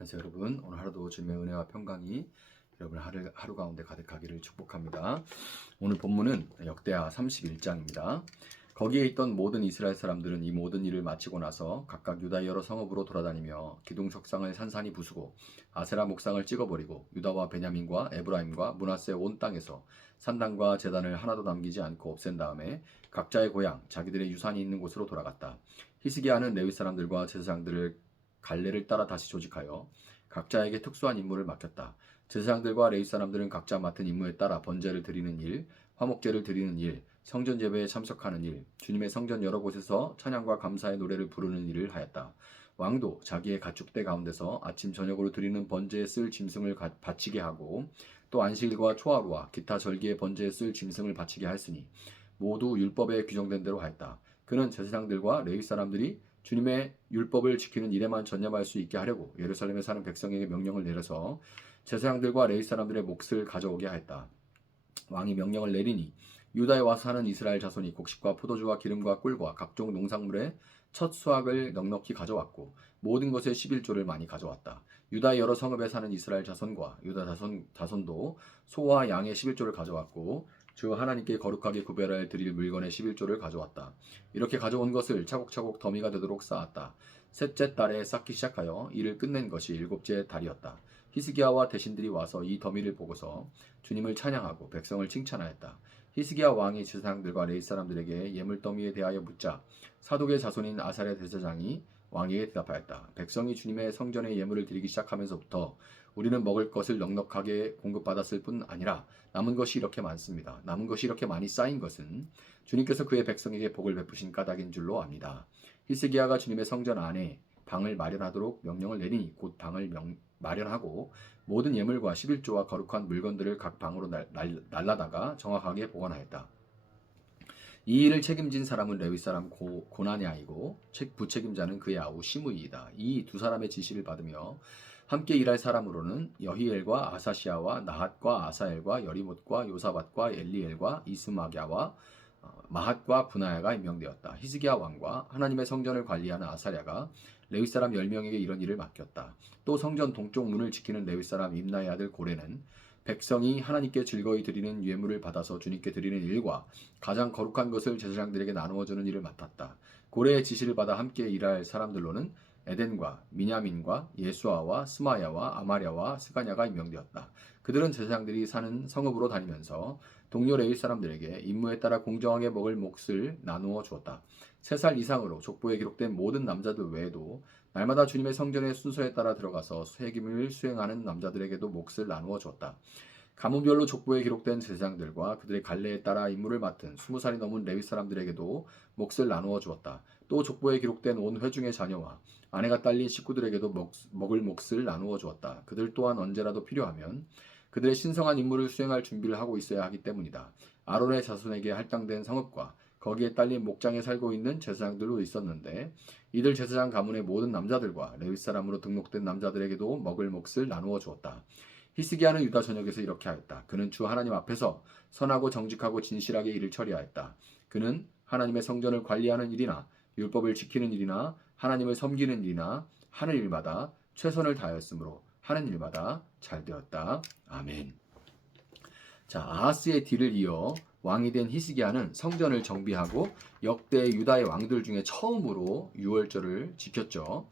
안녕하세요 여러분. 오늘 하루도 주님의 은혜와 평강이 여러분 하루 가운데 가득하기를 축복합니다. 오늘 본문은 역대하 31장입니다. 거기에 있던 모든 이스라엘 사람들은 이 모든 일을 마치고 나서 각각 유다의 여러 성읍으로 돌아다니며 기둥 석상을 산산이 부수고 아세라 목상을 찍어버리고 유다와 베냐민과 에브라임과 므낫세 온 땅에서 산당과 제단을 하나도 남기지 않고 없앤 다음에 각자의 고향 자기들의 유산이 있는 곳으로 돌아갔다. 히스기야는 레위 사람들과 제사장들을 갈래를 따라 다시 조직하여 각자에게 특수한 임무를 맡겼다. 제사장들과 레위 사람들은 각자 맡은 임무에 따라 번제를 드리는 일, 화목제를 드리는 일, 성전 예배에 참석하는 일, 주님의 성전 여러 곳에서 찬양과 감사의 노래를 부르는 일을 하였다. 왕도 자기의 가축대 가운데서 아침 저녁으로 드리는 번제에 쓸 짐승을 바치게 하고 또 안식일과 초하루와 기타 절기의 번제에 쓸 짐승을 바치게 하였으니 모두 율법에 규정된 대로 하였다. 그는 제사장들과 레위 사람들이 주님의 율법을 지키는 일에만 전념할 수 있게 하려고 예루살렘에 사는 백성에게 명령을 내려서 제사장들과 레위 사람들의 몫을 가져오게 하였다. 왕이 명령을 내리니 유다에 와서 사는 이스라엘 자손이 곡식과 포도주와 기름과 꿀과 각종 농산물의 첫 수확을 넉넉히 가져왔고 모든 것의 11조를 많이 가져왔다. 유다의 여러 성읍에 사는 이스라엘 자손과 유다 자손도 소와 양의 11조를 가져왔고 주 하나님께 거룩하게 구별하여 드릴 물건의 11조를 가져왔다. 이렇게 가져온 것을 차곡차곡 더미가 되도록 쌓았다. 셋째 달에 쌓기 시작하여 일을 끝낸 것이 일곱째 달이었다. 히스기야와 대신들이 와서 이 더미를 보고서 주님을 찬양하고 백성을 칭찬하였다. 히스기야 왕이 제사장들과 레위 사람들에게 예물 더미에 대하여 묻자 사독의 자손인 아사랴 대제사장이 왕에게 대답하였다. 백성이 주님의 성전에 예물을 드리기 시작하면서부터 우리는 먹을 것을 넉넉하게 공급받았을 뿐 아니라 남은 것이 이렇게 많습니다. 남은 것이 이렇게 많이 쌓인 것은 주님께서 그의 백성에게 복을 베푸신 까닭인 줄로 압니다. 히스기야가 주님의 성전 안에 방을 마련하도록 명령을 내리니 곧 방을 마련하고 모든 예물과 11조와 거룩한 물건들을 각 방으로 날라다가 정확하게 보관하였다. 이 일을 책임진 사람은 레위 사람 고난의 아이고 부책임자는 그의 아우 시므이이다. 이 두 사람의 지시를 받으며 함께 일할 사람으로는 여히엘과 아사시아와 나핫과 아사엘과 여리못과 요사밧과 엘리엘과 이스마갸와 마핫과 분하야가 임명되었다. 히스기야 왕과 하나님의 성전을 관리하는 아사랴가 레위 사람 10명에게 이런 일을 맡겼다. 또 성전 동쪽 문을 지키는 레위 사람 임나의 아들 고레는 백성이 하나님께 즐거이 드리는 예물을 받아서 주님께 드리는 일과 가장 거룩한 것을 제사장들에게 나누어 주는 일을 맡았다. 고레의 지시를 받아 함께 일할 사람들로는 에덴과 미냐민과 예수아와 스마야와 아마랴와 스가냐가 임명되었다. 그들은 제사장들이 사는 성읍으로 다니면서 동료 레위 사람들에게 임무에 따라 공정하게 먹을 몫을 나누어 주었다. 3살 이상으로 족보에 기록된 모든 남자들 외에도 날마다 주님의 성전의 순서에 따라 들어가서 세김을 수행하는 남자들에게도 몫을 나누어 주었다. 가문별로 족보에 기록된 제사장들과 그들의 갈래에 따라 임무를 맡은 20살이 넘은 레위 사람들에게도 몫을 나누어 주었다. 또 족보에 기록된 온 회중의 자녀와 아내가 딸린 식구들에게도 먹을 몫을 나누어 주었다. 그들 또한 언제라도 필요하면 그들의 신성한 임무를 수행할 준비를 하고 있어야 하기 때문이다. 아론의 자손에게 할당된 성읍과 거기에 딸린 목장에 살고 있는 제사장들도 있었는데 이들 제사장 가문의 모든 남자들과 레위 사람으로 등록된 남자들에게도 먹을 몫을 나누어 주었다. 히스기야는 유다 전역에서 이렇게 하였다. 그는 주 하나님 앞에서 선하고 정직하고 진실하게 일을 처리하였다. 그는 하나님의 성전을 관리하는 일이나 율법을 지키는 일이나 하나님을 섬기는 일이나 하는 일마다 최선을 다하였으므로 하는 일마다 잘 되었다. 아멘. 자, 아하스의 뒤를 이어 왕이 된 히스기야는 성전을 정비하고 역대 유다의 왕들 중에 처음으로 유월절을 지켰죠.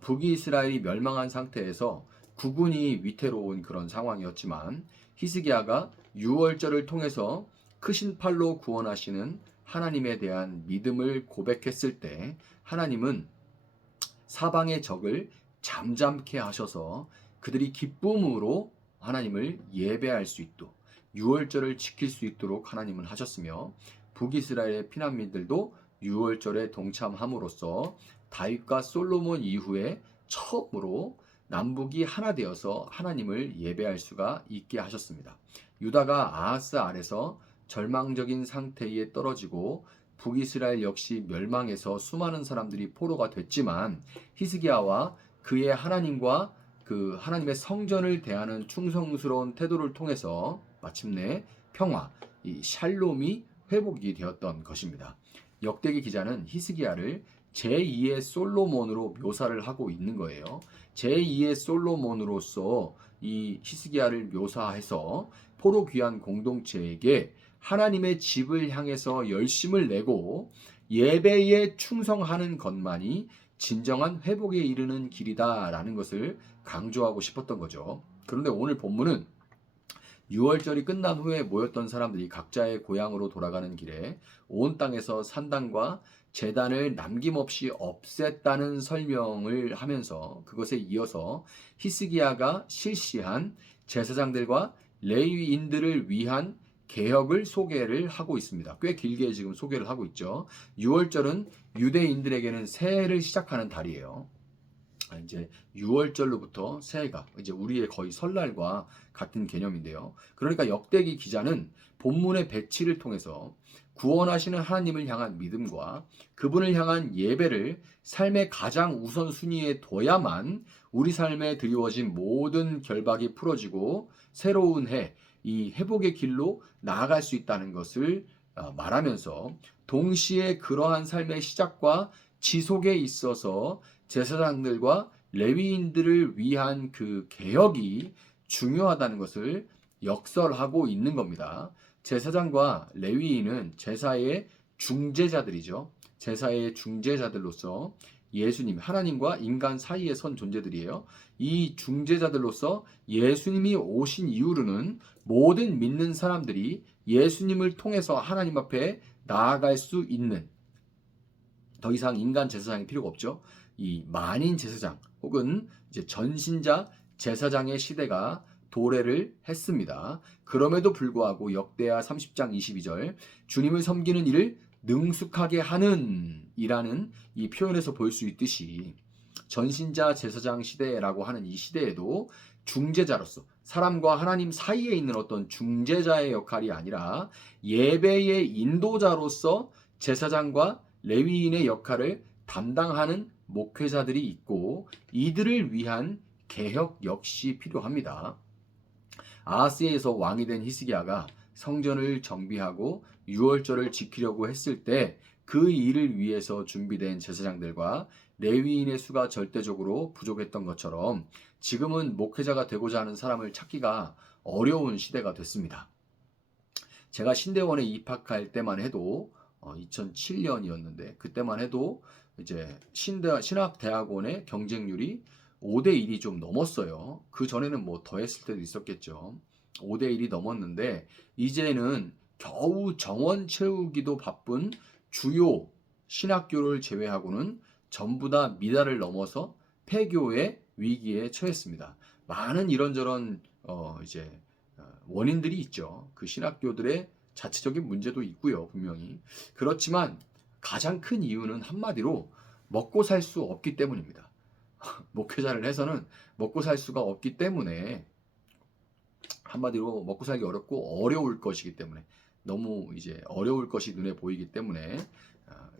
북이스라엘이 멸망한 상태에서 국군이 위태로운 그런 상황이었지만 히스기야가 유월절을 통해서 크신 팔로 구원하시는 하나님에 대한 믿음을 고백했을 때 하나님은 사방의 적을 잠잠케 하셔서 그들이 기쁨으로 하나님을 예배할 수 있도록 유월절을 지킬 수 있도록 하나님은 하셨으며 북이스라엘의 피난민들도 유월절에 동참함으로써 다윗과 솔로몬 이후에 처음으로 남북이 하나 되어서 하나님을 예배할 수가 있게 하셨습니다. 유다가 아하스 아래서 절망적인 상태에 떨어지고 북이스라엘 역시 멸망해서 수많은 사람들이 포로가 됐지만 히스기야와 그의 하나님과 그 하나님의 성전을 대하는 충성스러운 태도를 통해서 마침내 평화, 이 샬롬이 회복이 되었던 것입니다. 역대기 기자는 히스기야를 제2의 솔로몬으로 묘사를 하고 있는 거예요. 제2의 솔로몬으로서 이 히스기야를 묘사해서 포로 귀한 공동체에게 하나님의 집을 향해서 열심을 내고 예배에 충성하는 것만이 진정한 회복에 이르는 길이다라는 것을 강조하고 싶었던 거죠. 그런데 오늘 본문은 6월절이 끝난 후에 모였던 사람들이 각자의 고향으로 돌아가는 길에 온 땅에서 산당과 제단을 남김없이 없앴다는 설명을 하면서 그것에 이어서 히스기야가 실시한 제사장들과 레위인들을 위한 개혁을 소개를 하고 있습니다. 꽤 길게 지금 소개를 하고 있죠. 6월절은 유대인들에게는 새해를 시작하는 달이에요. 이제 6월절로부터 새해가 이제 우리의 거의 설날과 같은 개념인데요. 그러니까 역대기 기자는 본문의 배치를 통해서 구원하시는 하나님을 향한 믿음과 그분을 향한 예배를 삶의 가장 우선순위에 둬야만 우리 삶에 드리워진 모든 결박이 풀어지고 새로운 해, 이 회복의 길로 나아갈 수 있다는 것을 말하면서 동시에 그러한 삶의 시작과 지속에 있어서 제사장들과 레위인들을 위한 그 개혁이 중요하다는 것을 역설하고 있는 겁니다. 제사장과 레위인은 제사의 중재자들이죠. 제사의 중재자들로서 예수님, 하나님과 인간 사이에 선 존재들이에요. 이 중재자들로서 예수님이 오신 이후로는 모든 믿는 사람들이 예수님을 통해서 하나님 앞에 나아갈 수 있는, 더 이상 인간 제사장이 필요가 없죠. 이 만인 제사장 혹은 이제 전신자 제사장의 시대가 도래를 했습니다. 그럼에도 불구하고 역대하 30장 22절 주님을 섬기는 일을 능숙하게 하는 이라는 이 표현에서 볼 수 있듯이 전신자 제사장 시대라고 하는 이 시대에도 중재자로서 사람과 하나님 사이에 있는 어떤 중재자의 역할이 아니라 예배의 인도자로서 제사장과 레위인의 역할을 담당하는 목회자들이 있고 이들을 위한 개혁 역시 필요합니다. 아하스에서 왕이 된 히스기야가 성전을 정비하고 유월절을 지키려고 했을 때 그 일을 위해서 준비된 제사장들과 레위인의 수가 절대적으로 부족했던 것처럼 지금은 목회자가 되고자 하는 사람을 찾기가 어려운 시대가 됐습니다. 제가 신대원에 입학할 때만 해도 2007년이었는데 그때만 해도 이제 신학대학원의 경쟁률이 5대1이 좀 넘었어요. 그 전에는 뭐 더 했을 때도 있었겠죠. 5대1이 넘었는데 이제는 겨우 정원 채우기도 바쁜 주요 신학교를 제외하고는 전부 다 미달을 넘어서 폐교의 위기에 처했습니다. 많은 이런저런 이제 원인들이 있죠. 그 신학교들의 자체적인 문제도 있고요, 분명히. 그렇지만 가장 큰 이유는 한마디로 먹고 살 수 없기 때문입니다. 목회자를 해서는 먹고 살 수가 없기 때문에 한마디로 먹고 살기 어렵고 어려울 것이기 때문에 너무 이제 어려울 것이 눈에 보이기 때문에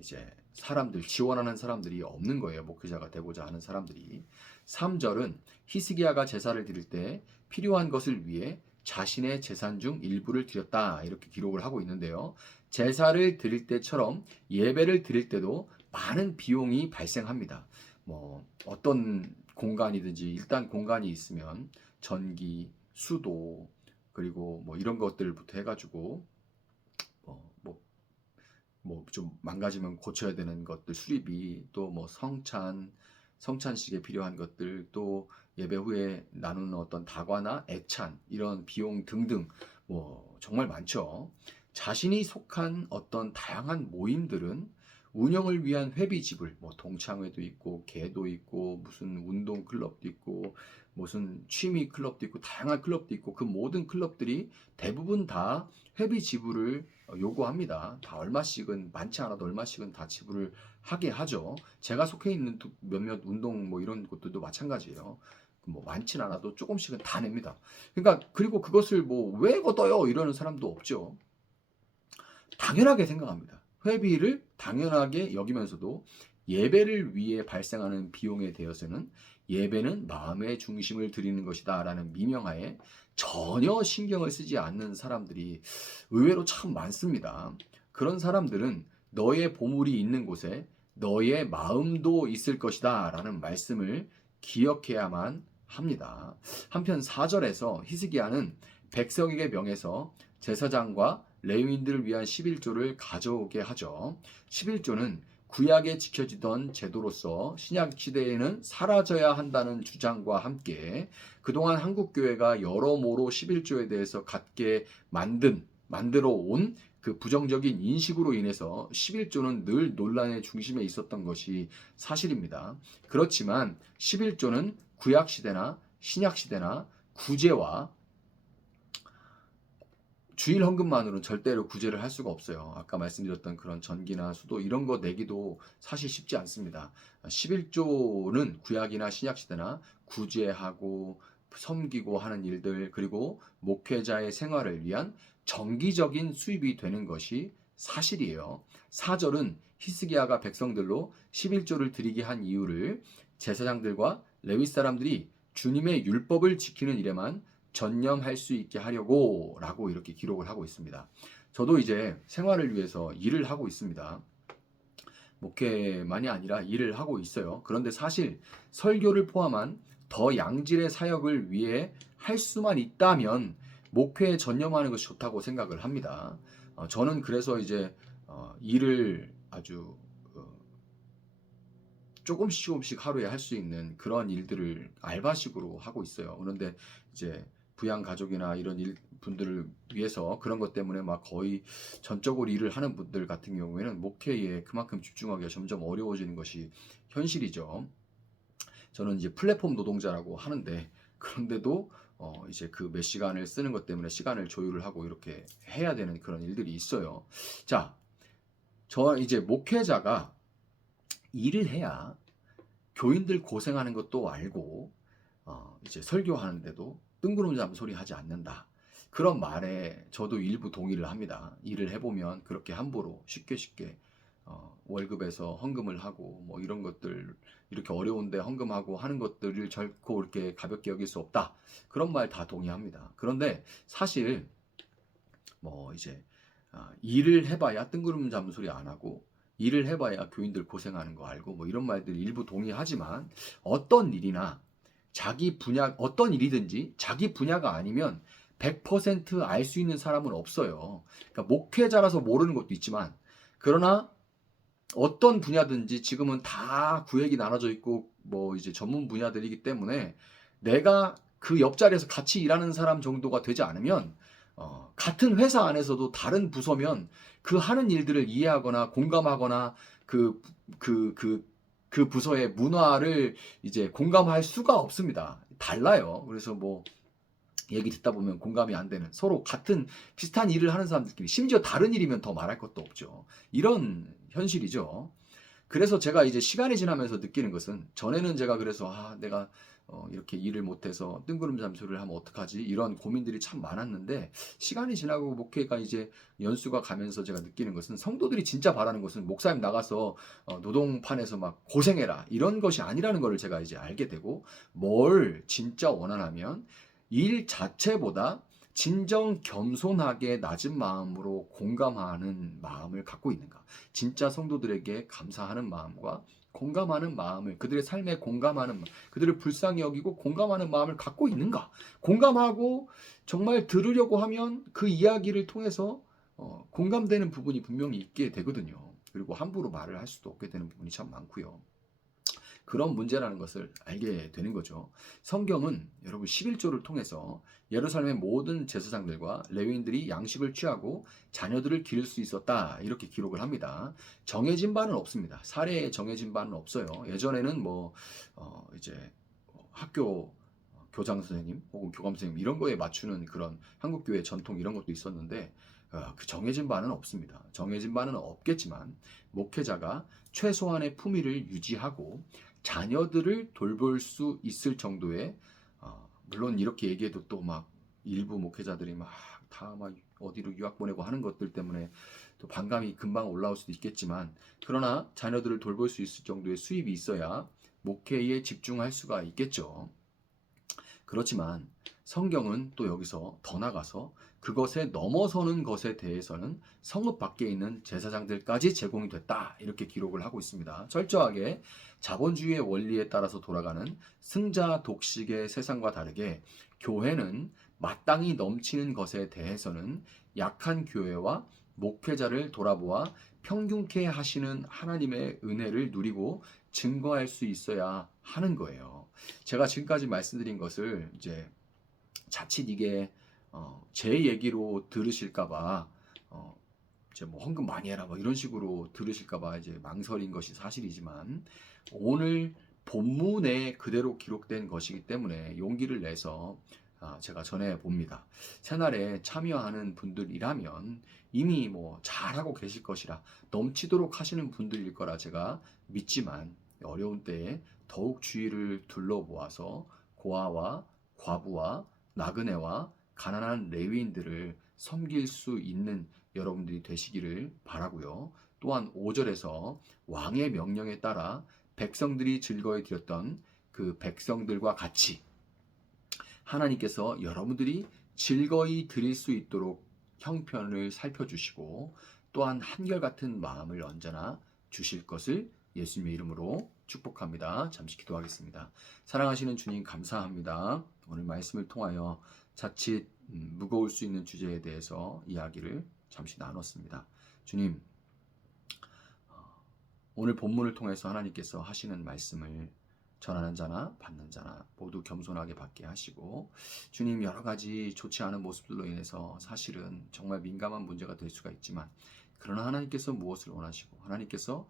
이제 사람들 지원하는 사람들이 없는 거예요. 목회자가 되고자 하는 사람들이. 3절은 히스기야가 제사를 드릴 때 필요한 것을 위해 자신의 재산 중 일부를 드렸다 이렇게 기록을 하고 있는데요. 제사를 드릴 때처럼 예배를 드릴 때도 많은 비용이 발생합니다. 뭐 어떤 공간이든지 일단 공간이 있으면 전기, 수도 그리고 뭐 이런 것들부터 해가지고 뭐 좀 망가지면 고쳐야 되는 것들 수리비 또 뭐 성찬식에 필요한 것들 또 예배 후에 나누는 어떤 다과나 애찬 이런 비용 등등 뭐 정말 많죠. 자신이 속한 어떤 다양한 모임들은 운영을 위한 회비 지불, 뭐 동창회도 있고 개도 있고 무슨 운동 클럽도 있고 무슨 취미 클럽도 있고 다양한 클럽도 있고 그 모든 클럽들이 대부분 다 회비 지불을 요구합니다. 다 얼마씩은 많지 않아도 얼마씩은 다 지불을 하게 하죠. 제가 속해 있는 몇몇 운동 뭐 이런 곳들도 마찬가지예요. 뭐 많진 않아도 조금씩은 다 냅니다. 그러니까 그리고 그것을 뭐 왜 걷어요 이러는 사람도 없죠. 당연하게 생각합니다. 회비를 당연하게 여기면서도 예배를 위해 발생하는 비용에 대해서는 예배는 마음의 중심을 드리는 것이다 라는 미명하에 전혀 신경을 쓰지 않는 사람들이 의외로 참 많습니다. 그런 사람들은 너의 보물이 있는 곳에 너의 마음도 있을 것이다 라는 말씀을 기억해야만 합니다. 한편 4절에서 히스기야는 백성에게 명해서 제사장과 레위인들을 위한 11조를 가져오게 하죠. 11조는 구약에 지켜지던 제도로서 신약 시대에는 사라져야 한다는 주장과 함께 그동안 한국교회가 여러모로 11조에 대해서 갖게 만들어 온 그 부정적인 인식으로 인해서 11조는 늘 논란의 중심에 있었던 것이 사실입니다. 그렇지만 11조는 구약 시대나 신약 시대나 구제와 주일 헌금만으로는 절대로 구제를 할 수가 없어요. 아까 말씀드렸던 그런 전기나 수도 이런 거 내기도 사실 쉽지 않습니다. 11조는 구약이나 신약 시대나 구제하고 섬기고 하는 일들 그리고 목회자의 생활을 위한 정기적인 수입이 되는 것이 사실이에요. 4절은 히스기야가 백성들로 11조를 드리게 한 이유를 제사장들과 레위 사람들이 주님의 율법을 지키는 일에만 전념할 수 있게 하려고 라고 이렇게 기록을 하고 있습니다. 저도 이제 생활을 위해서 일을 하고 있습니다. 목회만이 아니라 일을 하고 있어요. 그런데 사실 설교를 포함한 더 양질의 사역을 위해 할 수만 있다면 목회에 전념하는 것이 좋다고 생각을 합니다. 저는 그래서 이제 일을 아주 조금씩 하루에 할 수 있는 그런 일들을 알바식으로 하고 있어요. 그런데 이제 부양 가족이나 이런 분들을 위해서 그런 것 때문에 막 거의 전적으로 일을 하는 분들 같은 경우에는 목회에 그만큼 집중하기가 점점 어려워지는 것이 현실이죠. 저는 이제 플랫폼 노동자라고 하는데 그런데도 이제 그 몇 시간을 쓰는 것 때문에 시간을 조율을 하고 이렇게 해야 되는 그런 일들이 있어요. 자, 저 이제 목회자가 일을 해야 교인들 고생하는 것도 알고 이제 설교하는데도 뜬구름 잡은 소리 하지 않는다. 그런 말에 저도 일부 동의를 합니다. 일을 해보면 그렇게 함부로 쉽게 월급에서 헌금을 하고 뭐 이런 것들 이렇게 어려운데 헌금하고 하는 것들을 결코 이렇게 가볍게 여길 수 없다. 그런 말 다 동의합니다. 그런데 사실 뭐 이제 일을 해봐야 뜬구름 잡은 소리 안 하고 일을 해봐야 교인들 고생하는 거 알고 뭐 이런 말들 일부 동의하지만 어떤 일이나 자기 분야 어떤 일이든지 자기 분야가 아니면 100% 알 수 있는 사람은 없어요. 그러니까 목회자라서 모르는 것도 있지만 그러나 어떤 분야든지 지금은 다 구획이 나눠져 있고 뭐 이제 전문 분야들이기 때문에 내가 그 옆자리에서 같이 일하는 사람 정도가 되지 않으면 같은 회사 안에서도 다른 부서면 그 하는 일들을 이해하거나 공감하거나 그 부서의 문화를 이제 공감할 수가 없습니다. 달라요. 그래서 뭐 얘기 듣다 보면 공감이 안 되는 서로 같은 비슷한 일을 하는 사람들끼리 심지어 다른 일이면 더 말할 것도 없죠. 이런 현실이죠. 그래서 제가 이제 시간이 지나면서 느끼는 것은 전에는 제가 그래서 내가 이렇게 일을 못해서 뜬구름 잠수를 하면 어떡하지 이런 고민들이 참 많았는데 시간이 지나고 목회가 이제 연수가 가면서 제가 느끼는 것은 성도들이 진짜 바라는 것은 목사님 나가서 노동판에서 막 고생해라 이런 것이 아니라는 걸 제가 이제 알게 되고 뭘 진짜 원하냐면 일 자체보다 진정 겸손하게 낮은 마음으로 공감하는 마음을 갖고 있는가. 진짜 성도들에게 감사하는 마음과 공감하는 마음을 그들의 삶에 공감하는 그들을 불쌍히 여기고 공감하는 마음을 갖고 있는가. 공감하고 정말 들으려고 하면 그 이야기를 통해서 공감되는 부분이 분명히 있게 되거든요. 그리고 함부로 말을 할 수도 없게 되는 부분이 참 많고요. 그런 문제라는 것을 알게 되는 거죠. 성경은 여러분 11조를 통해서 예루살렘의 모든 제사장들과 레위인들이 양식을 취하고 자녀들을 기를 수 있었다 이렇게 기록을 합니다. 정해진 바는 없습니다. 사례에 정해진 바는 없어요. 예전에는 뭐 이제 학교 교장 선생님 혹은 교감 선생님 이런 거에 맞추는 그런 한국교회 전통 이런 것도 있었는데 그 정해진 바는 없습니다. 정해진 바는 없겠지만 목회자가 최소한의 품위를 유지하고 자녀들을 돌볼 수 있을 정도의 물론 이렇게 얘기해도 또 막 일부 목회자들이 막 다 막 어디로 유학 보내고 하는 것들 때문에 또 반감이 금방 올라올 수도 있겠지만 그러나 자녀들을 돌볼 수 있을 정도의 수입이 있어야 목회에 집중할 수가 있겠죠. 그렇지만 성경은 또 여기서 더 나가서 그것에 넘어서는 것에 대해서는 성읍 밖에 있는 제사장들까지 제공이 됐다. 이렇게 기록을 하고 있습니다. 철저하게 자본주의의 원리에 따라서 돌아가는 승자 독식의 세상과 다르게 교회는 마땅히 넘치는 것에 대해서는 약한 교회와 목회자를 돌아보아 평균케 하시는 하나님의 은혜를 누리고 증거할 수 있어야 하는 거예요. 제가 지금까지 말씀드린 것을 이제 자칫 이게 제 얘기로 들으실까봐 이제 뭐 헌금 많이 해라 뭐 이런 식으로 들으실까봐 이제 망설인 것이 사실이지만 오늘 본문에 그대로 기록된 것이기 때문에 용기를 내서 제가 전해 봅니다. 새날에 참여하는 분들이라면 이미 뭐 잘하고 계실 것이라 넘치도록 하시는 분들일 거라 제가 믿지만 어려운 때에 더욱 주위를 둘러보아서 고아와 과부와 나그네와 가난한 레위인들을 섬길 수 있는 여러분들이 되시기를 바라고요. 또한 5절에서 왕의 명령에 따라 백성들이 즐거이 드렸던 그 백성들과 같이 하나님께서 여러분들이 즐거이 드릴 수 있도록 형편을 살펴주시고 또한 한결같은 마음을 언제나 주실 것을 예수님의 이름으로 축복합니다. 잠시 기도하겠습니다. 사랑하시는 주님 감사합니다. 오늘 말씀을 통하여 자칫 무거울 수 있는 주제에 대해서 이야기를 잠시 나눴습니다. 주님, 오늘 본문을 통해서 하나님께서 하시는 말씀을 전하는 자나 받는 자나 모두 겸손하게 받게 하시고 주님 여러 가지 좋지 않은 모습들로 인해서 사실은 정말 민감한 문제가 될 수가 있지만 그러나 하나님께서 무엇을 원하시고 하나님께서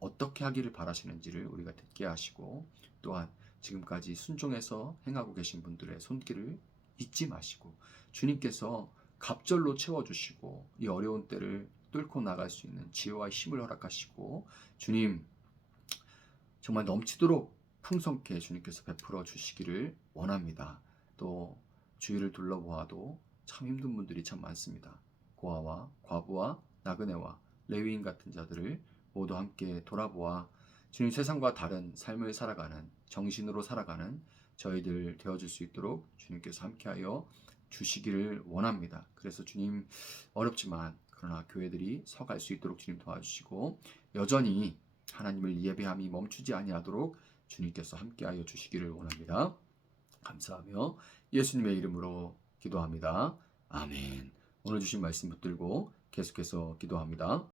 어떻게 하기를 바라시는지를 우리가 듣게 하시고 또한 지금까지 순종해서 행하고 계신 분들의 손길을 잊지 마시고 주님께서 갑절로 채워주시고 이 어려운 때를 뚫고 나갈 수 있는 지혜와 힘을 허락하시고 주님 정말 넘치도록 풍성케 주님께서 베풀어 주시기를 원합니다. 또 주위를 둘러보아도 참 힘든 분들이 참 많습니다. 고아와 과부와 나그네와 레위인 같은 자들을 모두 함께 돌아보아 주님 세상과 다른 삶을 살아가는 정신으로 살아가는 저희들 되어줄 수 있도록 주님께서 함께하여 주시기를 원합니다. 그래서 주님 어렵지만 그러나 교회들이 서갈 수 있도록 주님 도와주시고 여전히 하나님을 예배함이 멈추지 아니하도록 주님께서 함께하여 주시기를 원합니다. 감사하며 예수님의 이름으로 기도합니다. 아멘. 오늘 주신 말씀 붙들고 계속해서 기도합니다.